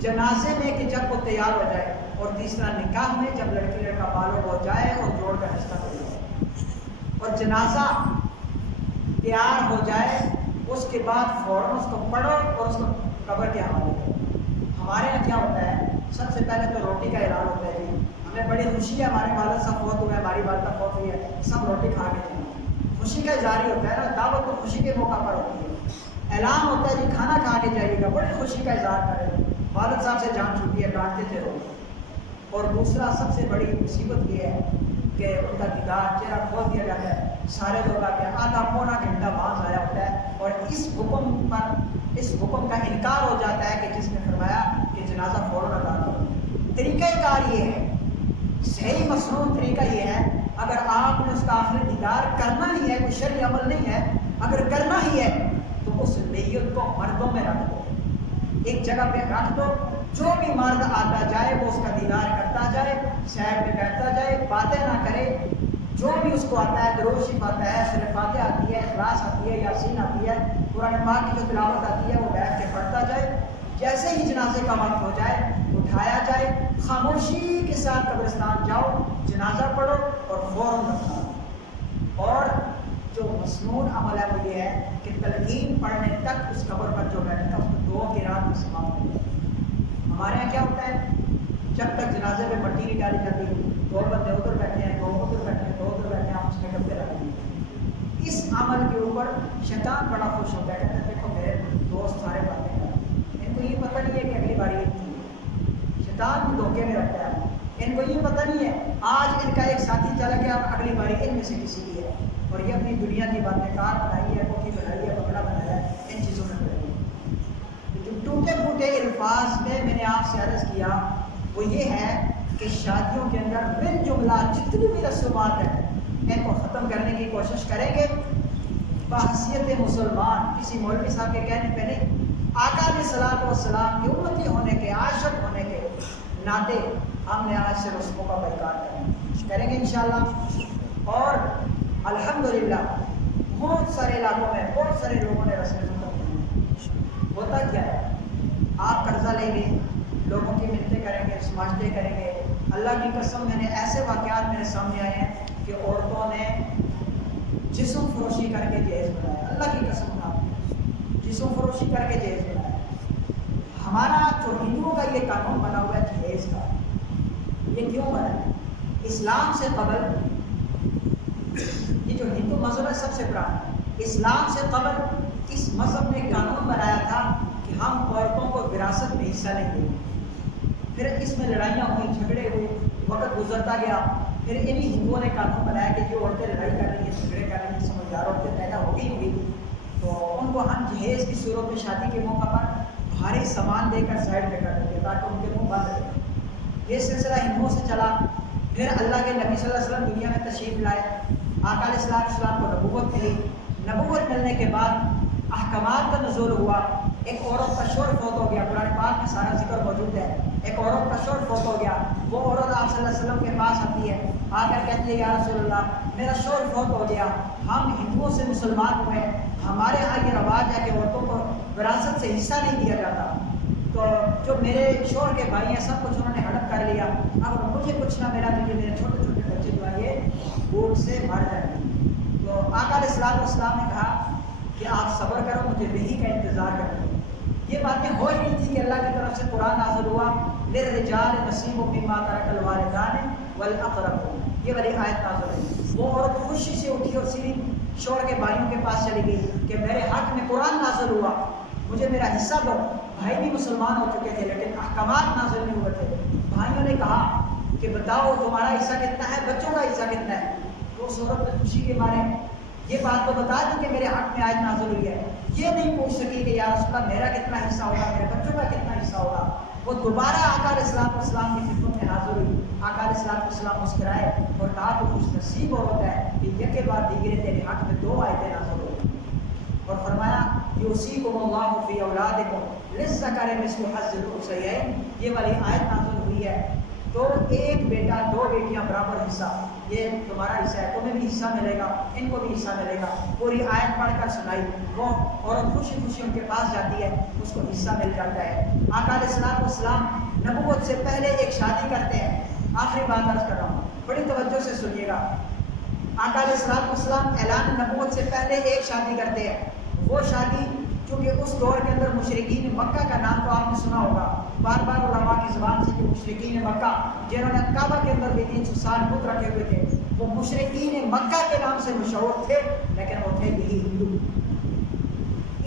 جنازے میں کہ جب وہ تیار ہو جائے، اور تیسرا نکاح میں جب لڑکی لڑکا بالغ ہو جائے اور جوڑ کا رشتہ ہو جائے، اور جنازہ تیار ہو جائے اس کے بعد فوراً اس کو پڑھو اور اس کو قبر کے حوالے کرو۔ ہمارے یہاں کیا ہوتا ہے، سب سے پہلے تو روٹی کا اعلان ہوتا ہے، جی ہمیں بڑی خوشی ہے، ہمارے والد صاحب فوت ہوئے، ہماری والدہ فوت ہوئی ہے، سب روٹی کھا کے جائیں، خوشی کا اظہار ہی ہوتا ہے نا، دعوت تو خوشی کے موقع پر ہوتی ہے، اعلان ہوتا ہے جی کھانا کھا کے جائیے گا، بڑی خوشی کا اظہار کرے، والد صاحب سے جان چھوٹی ہے، ڈانٹتے تھے لوگ۔ اور دوسرا سب سے بڑی مصیبت یہ ہے کہ ان کا دیدار، چہرہ کھول دیا جاتا ہے، سارے لوگ آتے ہیں، آدھا پونا گھنٹہ وہاں ضائع ہوتا ہے، اور اس حکم کا انکار ہو جاتا ہے کہ جس نے فرمایا کہ جنازہ فوراً ادا کرو۔ طریقہ کار یہ ہے، صحیح مصنون طریقہ یہ ہے، اگر آپ نے اس کا آخری دیدار کرنا ہی ہے، کوئی شرعی عمل نہیں ہے، اگر کرنا ہی ہے تو اس میت کو مردوں میں رکھ دو، ایک جگہ پہ رکھ دو، جو بھی مرد آتا جائے وہ اس کا دیدار کرتا جائے، سائڈ میں بیٹھتا جائے، باتیں نہ کرے، جو بھی اس کو آتا ہے، درود شریف آتا ہے، سورہ فاتحہ آتی ہے، اخلاص آتی ہے، یاسین آتی ہے، قرآن پاک کی جو تلاوت آتی ہے وہ بیٹھ کے پڑھتا جائے۔ جیسے ہی جنازے کا وقت ہو جائے اٹھایا جائے، خاموشی کے ساتھ قبرستان جاؤ، جنازہ پڑھو اور فوراً دفناؤ۔ اور جو مسنون عمل ہے وہ یہ ہے کہ تلقین پڑھنے تک اس قبر پر جو بیٹھتا ہے اس کو 2 کی رات میں سماپت ہو جائے۔ ہمارے یہاں کیا ہوتا ہے، جب تک جنازے میں مٹی نہیں ڈالی جاتی، 2 بندے ادھر بیٹھے ہیں، 2 ادھر بیٹھے ہیں، 2 ادھر بیٹھے ہیں، آپ اس میں ڈبے رکھ دیں۔ اس عمل کے اوپر شیطان بڑا خوش ہوتا ہے، کہتا ہے دیکھو میرے دوست سارے باتیں کر رہے ہیں، ان کو یہ پتہ نہیں ہے کہ اگلی باری ایک تھی، شیطان بھی دھوکے میں رکھتا ہے، ان کو یہ پتہ نہیں ہے آج ان کا ایک ساتھی چلا گیا، اگلی باری ان میں سے کسی کی ہے، اور یہ اپنی دنیا کی باتیں کار بنائی ہے، کوٹھی بنائی ہے، بکڑا بنایا ہے، ان چیزوں میں پڑے گی۔ جو ٹوٹے پھوٹے الفاظ میں نے آپ سے عرض کیا وہ یہ ہے کہ شادیوں کے اندر بن جملہ جتنی بھی رسومات ہیں ان کو ختم کرنے کی کوشش کریں گے، بحیثیت مسلمان، کسی مولوی صاحب کے کہنے پہ نہیں، آقا علیہ الصلوۃ والسلام کے امتی ہونے کے، عاشق ہونے کے، ناطے ہم نے آج سے رسموں کا بائیکاٹ کریں گے انشاءاللہ۔ اور الحمدللہ بہت سارے علاقوں میں بہت سارے لوگوں نے رسمیں ختم کی۔ ہوتا کیا ہے، آپ قرضہ لیں گے، لوگوں کی منتیں کریں گے، سماجتیں کریں گے۔ اللہ کی قسم میں نے ایسے واقعات میرے سامنے آئے ہیں کہ عورتوں نے جسم فروشی کر کے جہیز بنایا، اللہ کی قسم کا جسم فروشی کر کے جہیز بنایا۔ ہمارا جو ہندوؤں کا یہ قانون بنا ہوا ہے جہیز کا، یہ کیوں بنا ہے؟ اسلام سے قبل، یہ جو ہندو مذہب ہے سب سے پرانا، اسلام سے قبل اس مذہب نے قانون بنایا تھا کہ ہم عورتوں کو وراثت میں حصہ نہیں دیں گے۔ پھر اس میں لڑائیاں ہوئی، جھگڑے ہوئے، وقت گزرتا گیا، پھر انہی ہندوؤں نے قانون بنایا کہ جو عورتیں لڑائی کر رہی ہیں، جھگڑے کر رہی ہیں، سمجھدار عورتیں پیدا ہو گئی ہوگی، تو ان کو ہم جہیز کی صورت میں شادی کے موقع پر بھاری سامان دے کر سائڈ پہ کر دیتے تاکہ ان کے منہ بند رہے۔ یہ سلسلہ ہندوؤں سے چلا، پھر اللہ کے نبی صلی اللہ علیہ وسلم دنیا میں تشریف لائے، آقا علیہ السلام کو نبوت ملی۔ نبوت ملنے کے بعد احکامات کا نزول ہوا۔ ایک عورت کا شوہر فوت ہو گیا، قرآن پاک میں سارا ذکر موجود ہے۔ ایک عورت کا شوہر فوت ہو گیا، وہ عورت آپ صلی اللہ علیہ وسلم کے پاس آتی ہے، آ کر کہتی ہے یا رسول اللہ میرا شوہر فوت ہو گیا، ہم ہندوؤں سے مسلمان ہوئے، ہمارے ہاں یہ رواج ہے کہ عورتوں کو وراثت سے حصہ نہیں دیا جاتا، تو جو میرے شوہر کے بھائی ہیں سب کچھ انہوں نے ہڑپ کر لیا، اب مجھے کچھ نہ ملا، مجھے میرے چھوٹے چھوٹے بچے جو ہیں یہ بھوک سے مر جائیں گے۔ تو آقا علیہ السلام نے کہا کہ آپ صبر کرو، مجھے وحی کا انتظار کرو۔ یہ باتیں ہو ہی نہیں تھی کہ اللہ کی طرف سے قرآن نازل ہوا للرجال نصیب مما ترک الوالدان والاقربون، یہ والی آیت نازل ہوئی۔ وہ عورت خوشی سے اٹھی اور سیدھی شوہر کے بھائیوں کے پاس چلی گئی کہ میرے حق میں قرآن نازل ہوا، مجھے میرا حصہ دو۔ بھائی بھی مسلمان ہو چکے تھے لیکن احکامات نازل نہیں ہوئے تھے۔ بھائیوں نے کہا کہ بتاؤ تمہارا حصہ کتنا ہے، بچوں کا حصہ کتنا ہے؟ تو اس عورت نے خوشی کے مارے یہ بات تو بتا دی کہ میرے حق میں آیت نازل ہوئی ہے، یہ نہیں پوچھ سکی کہ یا رسول اللہ میرا کتنا حصہ ہوگا، میرے بچوں کا کتنا حصہ ہوگا۔ وہ دوبارہ آقا علیہ السلام کی خدمت میں حاضر ہوئی۔ آقا علیہ السلام مسکرائے اور کہا تو خوش نصیب عورت ہے کہ یکے بعد دیگرے تیرے حق میں 2 آیتیں نازل ہوئی، اور فرمایا یوصیکم اللہ فی اولادکم للذکر مثل حظ الانثیین، یہ والی آیت نازل ہوئی ہے تو ایک بیٹا 2 بیٹیاں برابر حصہ، یہ تمہارا حصہ ہے، تمہیں بھی حصہ ملے گا، ان کو بھی حصہ ملے گا۔ پوری آیت پڑھ کر سنائی، وہ عورت خوشی خوشی ان کے پاس جاتی ہے، اس کو حصہ مل جاتا ہے۔ آقا علیہ السلام نبوت سے پہلے ایک شادی کرتے ہیں، آخری بات عرض کر رہا ہوں، بڑی توجہ سے سنیے گا۔ آقا علیہ السلام اعلان نبوت سے پہلے ایک شادی کرتے ہیں، وہ شادی چونکہ اس دور کے اندر مشرکین مکہ کا نام تو آپ نے سنا ہوگا، بار بار علماء کی زبان سے کہ مشرکین مکہ جنہوں نے کعبہ کے اندر بھی 300 سال بت رکھے ہوئے تھے، وہ مشرکین مکہ کے نام سے مشہور تھے، لیکن وہ تھے یہی ہندو۔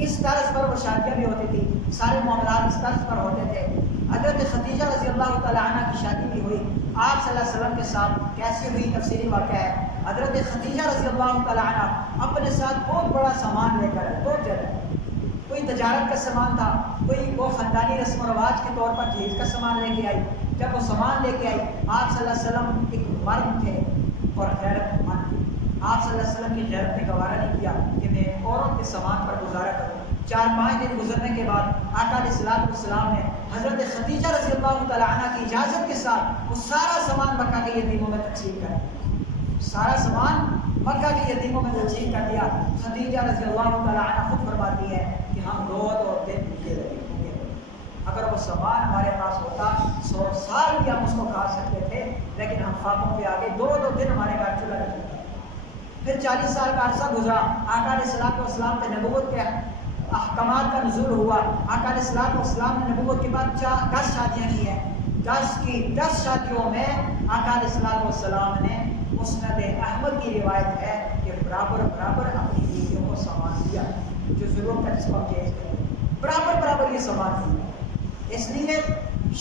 اس طرز پر وہ شادیاں بھی ہوتی تھی، سارے معاملات اس طرز پر ہوتے تھے۔ حضرت خدیجہ رضی اللہ تعالیٰ عنہ کی شادی بھی ہوئی آپ صلی اللہ علیہ وسلم کے ساتھ، کیسی ہوئی تفصیلی واقعہ ہے۔ حضرت خدیجہ رضی اللہ تعالیٰ عنہ اپنے ساتھ بہت بڑا سامان لے کر 2 جگہ، کوئی تجارت کا سامان تھا، کوئی وہ خاندانی رسم و رواج کے طور پر جہیز کا سامان لے کے آئی۔ جب وہ سامان لے کے آئی، آپ صلی اللہ علیہ وسلم ایک مرد تھے اور غیرت مند تھے، آپ صلی اللہ علیہ وسلم کی غیرت نے گوارا نہیں کیا کہ میں عورت کے سامان پر گزارا کروں۔ 4-5 دن گزرنے کے بعد آقا علیہ السلام نے حضرت خدیجہ رضی اللہ تعالیٰ عنہ کی اجازت کے ساتھ وہ سارا سامان مکہ کے یتیموں میں تقسیم کر دیا، سارا سامان مکہ کے یتیموں میں تقسیم کر دیا۔ خدیجہ رضی اللہ تعالیٰ عنہ خود فرماتی ہے کہ ہم 2 دن بھوکے رہے، اگر وہ سامان ہمارے پاس ہوتا 100 سال بھی ہم اس کو کھا سکتے تھے، لیکن ہم فاقوں کے آگے 2 دن ہمارے گھر چولہا نہیں چلتا۔ پھر 40 سال کا عرصہ گزرا، آقا علیہ السلام پہ نبوت کے احکامات کا نزول ہوا۔ آقا علیہ السلام نے نبوت کے بعد 10 شادیاں کی ہیں، 10 کی 10 شادیوں میں آقا علیہ السلام نے مسند احمد کی روایت ہے کہ برابر اپنی بیویوں کو سامان دیا، جو ضرورت ہے جس کو ہم چینج کریں، برابر یہ سامان دیا۔ اس لیے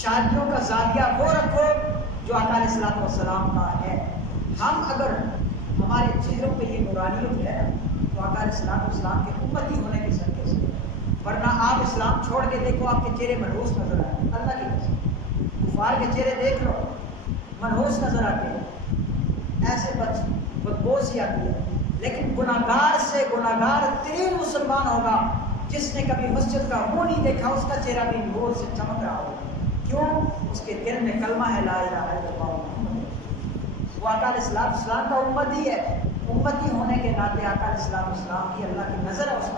شادیوں کا زاویہ وہ رکھو جو آقا علیہ السلام کا ہے۔ ہم اگر ہمارے چہروں پہ یہ نورانیت ہے تو آقا علیہ السلام کے امتی ہونے کے صدقے سے، ورنہ آپ اسلام چھوڑ کے دیکھو آپ کے چہرے منحوس نظر آئے، اللہ کی قسم، کفار کے چہرے دیکھ لو منحوس نظر آتے ہیں، ایسے بدبو سی آتی ہے۔ لیکن گناہگار سے گناہگار ترین مسلمان ہوگا جس نے کبھی مسجد کا منہ نہیں دیکھا، اس کا چہرہ بھی نور سے چمک رہا ہوگا، کیوں؟ اس کے دل میں کلمہ ہے لا الہ الا اللہ محمد رسول اللہ۔ وہ آقا علیہ السلام کا امتی ہے، امتی ہونے کے ناطے آقا علیہ السلام کی اللہ کی نظر ہے اس